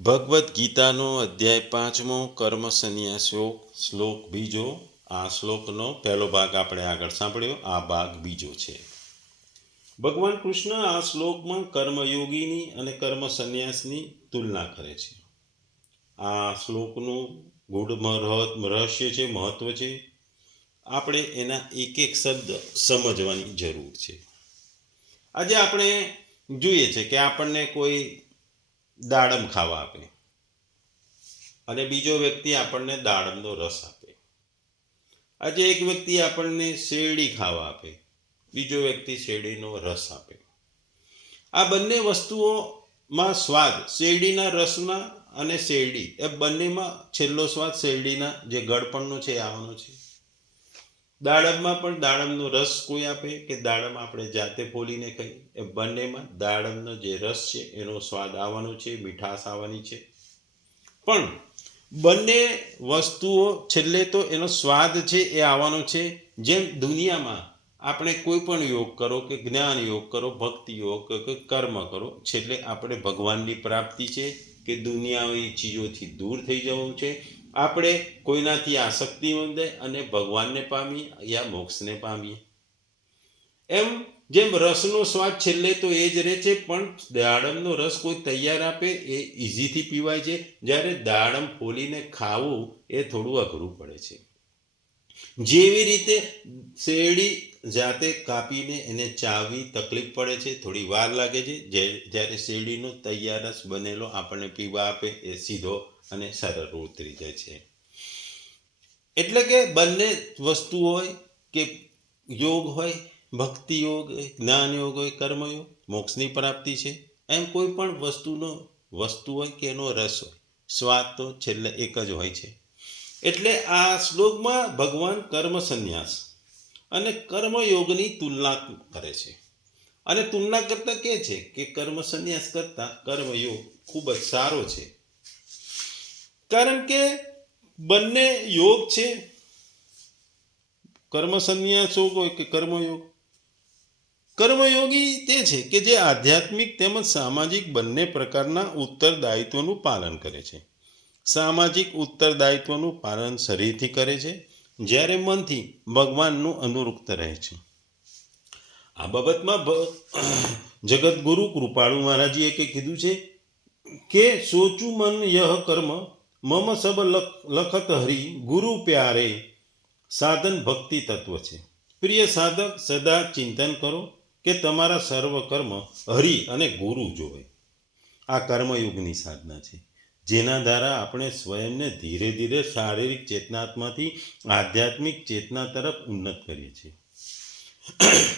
ભગવદ્ ગીતાનો અધ્યાય 5મો કર્મ સંન્યાસ યોગ શ્લોક બીજો. આ શ્લોકનો પહેલો ભાગ આપણે આગળ સાંભળ્યો, આ ભાગ બીજો છે. ભગવાન કૃષ્ણ આ શ્લોકમાં કર્મયોગીની અને કર્મ સંન્યાસની તુલના કરે છે. આ શ્લોકનું ગૂઢ રહસ્ય છે, મહત્વ છે. આપણે એના એક એક શબ્દ સમજવાની જરૂર છે. આજે આપણે જોઈએ છે કે આપણને કોઈ દાડમ ખાવા આપે અને બીજો વ્યક્તિ આપણને દાડમનો રસ આપે. આજે એક વ્યક્તિ આપણને શેરડી ખાવા આપે, બીજો વ્યક્તિ શેરડીનો રસ આપે. આ બંને વસ્તુઓમાં સ્વાદ શેરડીના રસમાં અને શેરડી એ બંનેમાં છેલ્લો સ્વાદ શેરડીના જે ગળપણનો છે એ આવવાનો છે. દાડમમાં પણ દાડમનો રસ કોઈ આપે કે દાડમ આપણે જાતે ફોલીને ખાઈએ, એ બંનેમાં દાડમનો જે રસ છે એનો સ્વાદ આવવાનો છે, મીઠાશ આવવાની છે. પણ બંને વસ્તુઓ છેલ્લે તો એનો સ્વાદ છે એ આવવાનો છે. જેમ દુનિયામાં આપણે કોઈ પણ યોગ કરો કે જ્ઞાન યોગ કરો, ભક્તિ યોગ કે કર્મ કરો, છેલ્લે આપણે ભગવાનની પ્રાપ્તિ છે કે દુનિયાવી ચીજોથી દૂર થઈ જવું છે. આપણે કોઈનાથી આસક્તિ બંધાય અને ભગવાનને પામીએ યા મોક્ષને પામીએ. એમ જેમ રસનો સ્વાદ છેલ્લે તો એ જ રહે છે, પણ દાડમનો રસ કોઈ તૈયાર આપે એ ઇઝીથી પીવાય છે, જ્યારે દાડમ ફોલીને ખાવું એ થોડું અઘરું પડે છે. જેવી રીતે શેરડી જાતે કાપીને એને ચાવવી તકલીફ પડે છે, થોડી વાર લાગે છે, જ્યારે શેરડીનો તૈયાર રસ બનેલો આપણને પીવા આપે એ સીધો અને સરળ ઉતરી જાય છે. એટલે કે બંને વસ્તુ હોય કે યોગ હોય, ભક્તિ યોગ હોય, જ્ઞાન યોગ હોય, કર્મયોગ, મોક્ષની પ્રાપ્તિ છે, એમ કોઈ પણ વસ્તુ હોય કે એનો રસ હોય, સ્વાદ તો છેલ્લે એક જ હોય છે. એટલે આ શ્લોકમાં ભગવાન કર્મ સંન્યાસ અને કર્મયોગની તુલના કરે છે. અને તુલના કરતા કહે છે કે કર્મ સંન્યાસ કરતા કર્મયોગ ખૂબ જ સારો છે. કારણ કે બંને યોગ છે, કર્મ સંન્યાસ યોગ હોય કે કર્મયોગ. કર્મયોગી તે છે કે જે આધ્યાત્મિક તેમજ સામાજિક બંને પ્રકારના ઉત્તરદાયિત્વનું પાલન કરે છે. સામાજિક ઉત્તરદાયિત્વનું પાલન શરીરથી કરે છે, જ્યારે મનથી ભગવાનનું અનુરુક્ત રહે છે. આ બાબતમાં જગતગુરુ કૃપાળુ મહારાજીએ કીધું છે કે સોચું મન યહ કર્મ મમ સબ લખત હરી ગુરુ પ્યારે સાધન ભક્તિ તત્વ છે. પ્રિય સાધક, સદા ચિંતન કરો કે તમારા સર્વ કર્મ હરિ અને ગુરુ જોવે. આ કર્મયુગની સાધના છે, જેના દ્વારા આપણે સ્વયંને ધીરે ધીરે શારીરિક ચેતનાત્માથી આધ્યાત્મિક ચેતના તરફ ઉન્નત કરીએ છીએ.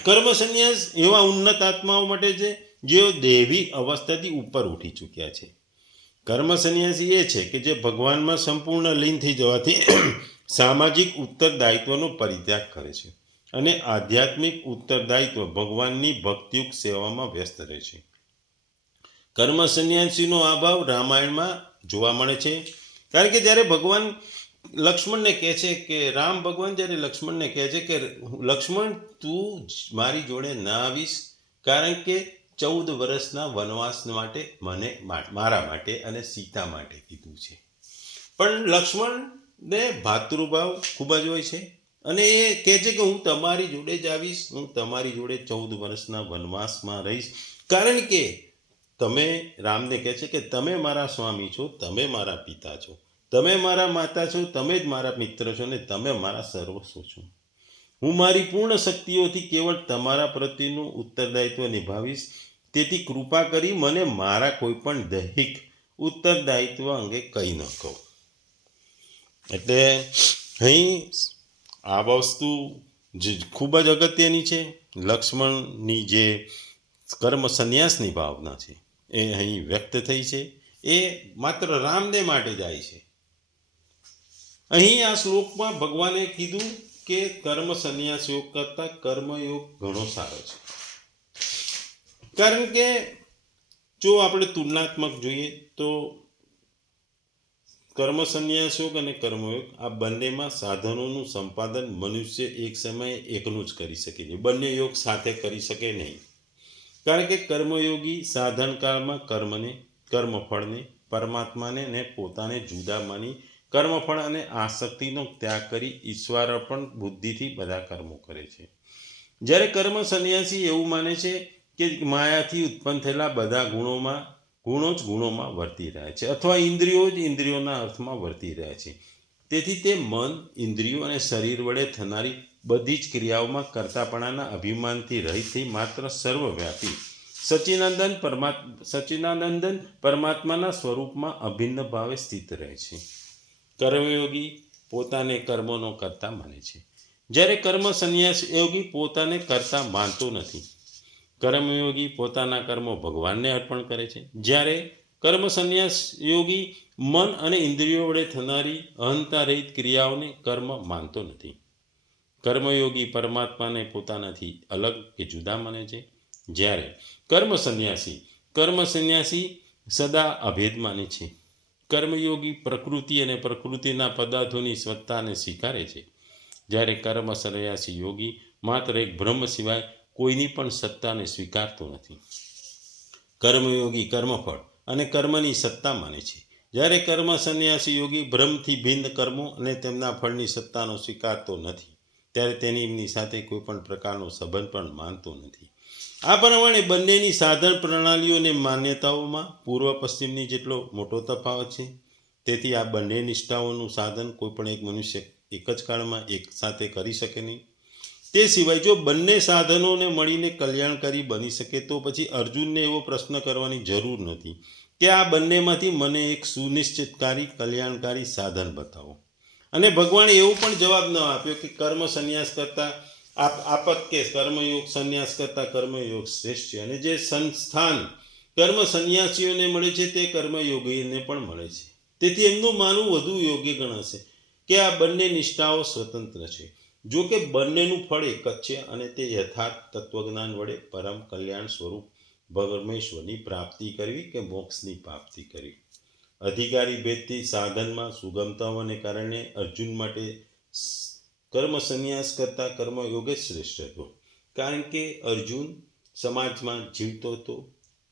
કર્મ સંન્યાસ એવા ઉન્નત આત્માઓ માટે છે જેઓ દૈવી અવસ્થાથી ઉપર ઉઠી ચૂક્યા છે. કર્મ સંન્યાસી એ છે કે જે ભગવાનમાં સંપૂર્ણ લીન થઈ જવાથી સામાજિક ઉત્તરદાયિત્વનો પરિત્યાગ કરે છે અને આધ્યાત્મિક ઉત્તરદાયિત્વ ભગવાનની ભક્તિયુક્ત સેવામાં વ્યસ્ત રહે છે. કર્મ સંન્યાસીનો અભાવ રામાયણમાં જોવા મળે છે. કારણ કે જ્યારે ભગવાન લક્ષ્મણને કહે છે કે રામ ભગવાન જ્યારે લક્ષ્મણને કહે છે કે લક્ષ્મણ, તું મારી જોડે ના આવીશ, કારણ કે 14 વર્ષના વનવાસ માટે મને મારા માટે અને સીતા માટે કીધું છે. પણ લક્ષ્મણને ભાતૃભાવ ખૂબ જ હોય છે અને એ કહે છે કે હું તમારી જોડે જ આવીશ, હું તમારી જોડે 14 વર્ષના વનવાસમાં રહીશ, કારણ કે તમે, રામને કહે છે કે તમે મારા સ્વામી છો, તમે મારા પિતા છો, તમે મારા માતા છો, તમે જ મારા મિત્ર છો અને તમે મારા સર્વસ્વ છો. હું મારી પૂર્ણ શક્તિઓથી કેવળ તમારા પ્રત્યેનું ઉત્તરદાયિત્વ નિભાવીશ, તેથી કૃપા કરી મને મારા કોઈ પણ દૈહિક ઉત્તરદાયિત્વ અંગે કંઈ ન કહો. એટલે અહીં આ વસ્તુ ખૂબ જ અગત્યની છે. લક્ષ્મણની જે કર્મ સંન્યાસની ભાવના છે એ અહીં વ્યક્ત થઈ છે. એ માત્ર રામને માટે જાય છે. અહીં આ શ્લોકમાં ભગવાને કીધું કે કર્મ સંન્યાસ યોગ કરતાં કર્મયોગ ઘણો સારો છે. કારણ કે જો આપણે તુલનાત્મક જોઈએ તો કર્મ સંન્યાસ યોગ અને કર્મયોગ આ બંનેમાં સાધનોનું સંપાદન મનુષ્ય એક સમયે એકનું જ કરી શકે છે. બંને યોગ સાથે કરી શકે નહીં. કારણ કે કર્મયોગી સાધનકાળમાં કર્મફળને પરમાત્માને ને પોતાને જુદા માની કર્મફળ અને આસક્તિનો ત્યાગ કરી ઈશ્વરાર્પણ બુદ્ધિથી બધા કર્મો કરે છે. જ્યારે કર્મ સંન્યાસી એવું માને છે કે માયાથી ઉત્પન્ન થયેલા બધા ગુણો જ ગુણોમાં વર્તી રહ્યા છે અથવા ઇન્દ્રિયો જ ઇન્દ્રિયોના અર્થમાં વર્તી રહ્યા છે. તેથી તે મન, ઇન્દ્રિયો અને શરીર વડે થનારી બધી જ ક્રિયાઓમાં કર્તાપણાના અભિમાનથી રહિત થઈ માત્ર સર્વવ્યાપી સચ્ચિદાનંદ પરમાત્માના સ્વરૂપમાં અભિન્ન ભાવે સ્થિત રહે છે. કર્મયોગી પોતાને કર્મોનો કર્તા માને છે, જ્યારે કર્મ સંન્યાસ યોગી પોતાને કર્તા માનતો નથી. કર્મયોગી પોતાના કર્મો ભગવાનને અર્પણ કરે છે, જ્યારે કર્મ સંન્યાસ યોગી મન અને ઇન્દ્રિયો વડે થનારી અહંતા રહિત ક્રિયાઓને કર્મ માનતો નથી. કર્મયોગી પરમાત્માને પોતાનાથી અલગ કે જુદા માને છે, જ્યારે કર્મ સંન્યાસી સદા અભેદ માને છે. કર્મયોગી પ્રકૃતિ અને પ્રકૃતિના પદાર્થોની સત્તાને સ્વીકારે છે, જ્યારે કર્મ સંન્યાસી યોગી માત્ર એક બ્રહ્મ સિવાય કોઈની પણ સત્તાને સ્વીકારતો નથી. કર્મયોગી કર્મફળ અને કર્મની સત્તા માને છે, જ્યારે કર્મ સંન્યાસી યોગી બ્રહ્મથી ભિન્ન કર્મો અને તેમના ફળની સત્તાનો સ્વીકારતો નથી, ત્યારે તેની સાથે કોઈ પણ પ્રકારનો સંબંધ પણ માનતો નથી. આ પ્રમાણે બંનેની સાધન પ્રણાલીઓ અને માન્યતાઓમાં પૂર્વ પશ્ચિમની જેટલો મોટો તફાવત છે. તેથી આ બંને નિષ્ઠાઓનું સાધન કોઈ પણ એક મનુષ્ય એક જ કાળમાં એક સાથે કરી શકે નહીં. તે સિવાય જો બંને સાધનોને મળીને કલ્યાણકારી બની શકે તો પછી અર્જુનને એવો પ્રશ્ન કરવાની જરૂર નથી કે આ બંનેમાંથી મને એક સુનિશ્ચિતકારી કલ્યાણકારી સાધન બતાવો. અને ભગવાને એવો પણ જવાબ ન આપ્યો કે કર્મ સંન્યાસ કરતાં કર્મયોગ સંન્યાસ કરતાં કર્મયોગ શ્રેષ્ઠ છે, અને જે સંસ્થાન કર્મ સંન્યાસીઓને મળે છે તે કર્મયોગીને પણ મળે છે. તેથી એમનું માનવું વધુ યોગ્ય ગણાશે કે આ બંને નિષ્ઠાઓ સ્વતંત્ર છે, જો કે બંનેનું ફળ એક જ છે, અને તે યથાર્થ તત્વજ્ઞાન વડે પરમ કલ્યાણ સ્વરૂપ પરમેશ્વરની પ્રાપ્તિ કરવી કે મોક્ષની પ્રાપ્તિ કરવી. અધિકારી ભેદથી સાધનમાં સુગમતા હોવાને કારણે અર્જુન માટે કર્મ સંન્યાસ કરતાં કર્મયોગ જ શ્રેષ્ઠ હતો, કારણ કે અર્જુન સમાજમાં જીવતો હતો,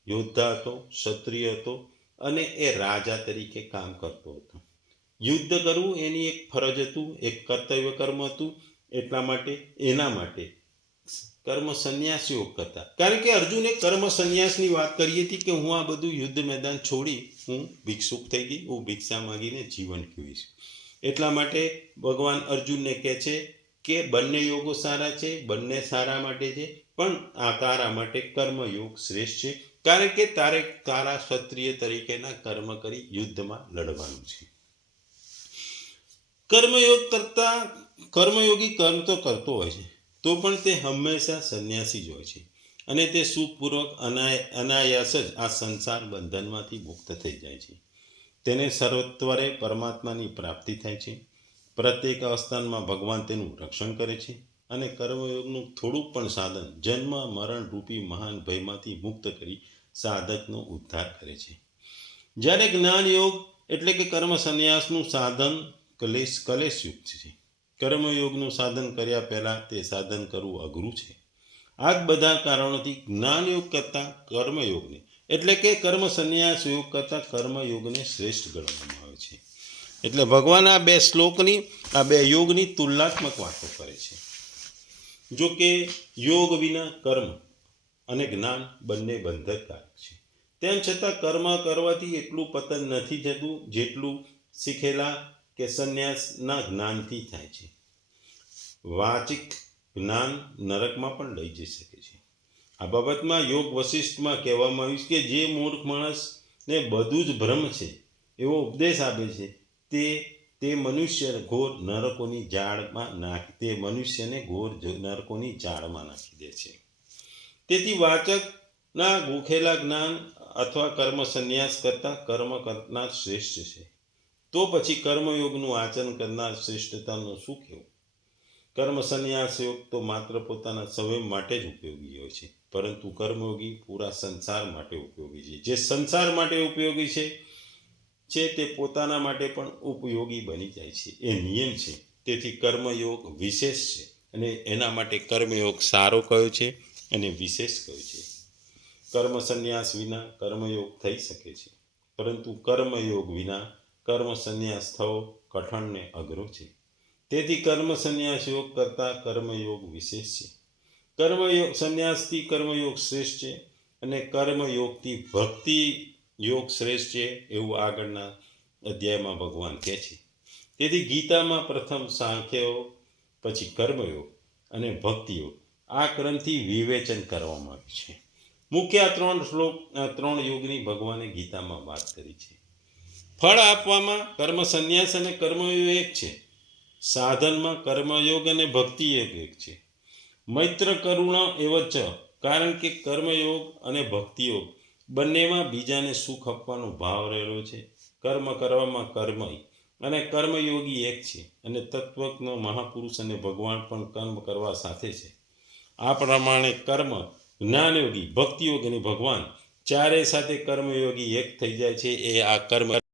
યોદ્ધા હતો, ક્ષત્રિય હતો અને એ રાજા તરીકે કામ કરતો હતો. યુદ્ધ કરવું એની એક ફરજ હતું, એક કર્તવ્ય કર્મ હતું. એના માટે કર્મ સંન્યાસ યોગ કરતા, કારણ કે અર્જુને કર્મ સંન્યાસની વાત કરી હતી કે હું આ બધું યુદ્ધ મેદાન છોડી હું ભિક્ષુક થઈ ગઈ, હું ભિક્ષા માંગીને જીવન જીવીશ. એટલા માટે ભગવાન અર્જુનને કહે છે કે બંને યોગો સારા છે, બંને સારા માટે છે, પણ આ તારા માટે કર્મયોગ શ્રેષ્ઠ છે, કારણ કે તારા ક્ષત્રિય તરીકેના કર્મ કરી યુદ્ધમાં લડવાનું છે. કર્મયોગી કર્મ તો કરતો હોય છે, તો પણ તે હંમેશા સંન્યાસી જ હોય છે, અને તે સુખપૂર્વક અનાયાસ જ આ સંસાર બંધનમાંથી મુક્ત થઈ જાય છે. તેને સર્વત્વરે પરમાત્માની પ્રાપ્તિ થાય છે. પ્રત્યેક અવસ્થામાં ભગવાન તેનું રક્ષણ કરે છે, અને કર્મયોગનું થોડુંક પણ સાધન જન્મ મરણ રૂપી મહાન ભયમાંથી મુક્ત કરી સાધકનો ઉદ્ધાર કરે છે. જ્યારે જ્ઞાન યોગ એટલે કે કર્મ સંન્યાસનું સાધન કલેશયુક્ત છે. કર્મયોગનું સાધન કર્યા પહેલાં તે સાધન કરવું અઘરું છે. આ જ બધા કારણોથી જ્ઞાનયોગ કરતાં કર્મયોગને એટલે કે કર્મ સંન્યાસ યોગ કરતાં કર્મયોગને શ્રેષ્ઠ ગણવામાં આવે છે. એટલે ભગવાન આ બે યોગની તુલનાત્મક વાતો કરે છે. જો કે યોગ વિના કર્મ અને જ્ઞાન બંને બંધનકારક છે. તેમ છતાં કર્મ કરવાથી એટલું પતન નથી થતું જેટલું શીખેલા કે સંન્યાસના જ્ઞાનથી થાય છે. વાચિક જ્ઞાન નરકમાં પણ લઈ જઈ શકે છે. આ બાબતમાં યોગ વશિષ્ઠમાં કહેવામાં આવ્યું છે કે જે મૂર્ખ માણસને બધું જ ભ્રમ છે એવો ઉપદેશ આપે છે તે મનુષ્યને ઘોર નરકોની જાળમાં નાખી દે છે. તેથી વાચકના ગોખેલા જ્ઞાન અથવા કર્મ સંન્યાસ કરતાં કર્મ કરનાર શ્રેષ્ઠ છે. તો પછી કર્મયોગનું આચરણ કરનાર શ્રેષ્ઠતાનું શું કહેવું? કર્મ સંન્યાસ યોગ તો માત્ર પોતાના સ્વયં માટે જ ઉપયોગી હોય છે, પરંતુ કર્મયોગી પૂરા સંસાર માટે ઉપયોગી છે. જે સંસાર માટે ઉપયોગી છે તે પોતાના માટે પણ ઉપયોગી બની જાય છે. એ નિયમ છે. તેથી કર્મયોગ વિશેષ છે, અને એના માટે કર્મયોગ સારો કયો છે અને વિશેષ કયો છે. કર્મ સંન્યાસ વિના કર્મયોગ થઈ શકે છે, પરંતુ કર્મયોગ વિના કર્મ સંન્યાસ થવો કઠણ ને અઘરો છે. તેથી કર્મ સંન્યાસ યોગ કરતાં કર્મયોગ વિશેષ છે. કર્મયોગ સંન્યાસથી કર્મયોગ શ્રેષ્ઠ છે અને કર્મયોગથી ભક્તિ યોગ શ્રેષ્ઠ છે એવું આગળના અધ્યાયમાં ભગવાન કહે છે. તેથી ગીતામાં પ્રથમ સાંખ્યયોગ, પછી કર્મયોગ અને ભક્તિયોગ આ ક્રમથી વિવેચન કરવામાં આવ્યું છે. મુખ્ય આ ત્રણ યોગની ભગવાને ગીતામાં વાત કરી છે. ફળ આપવામાં કર્મ સંન્યાસ અને કર્મયોગ એક છે. સાધનમાં કર્મયોગ અને ભક્તિયોગ એક છે. મૈત્ર કરુણા એવ ચ, કારણ કે કર્મયોગ અને ભક્તિયોગ બંનેમાં બીજાને સુખ આપવાનો ભાવ રહેલો છે. કર્મ કરવામાં કર્મય અને કર્મયોગી એક છે અને તત્વજ્ઞ મહાપુરુષ અને ભગવાન પણ કર્મ કરવા સાથે છે. આ પ્રમાણે કર્મ, જ્ઞાનયોગી, ભક્તિયોગ અને ભગવાન ચારેય સાથે કર્મયોગી એક થઈ જાય છે. એ આ કર્મ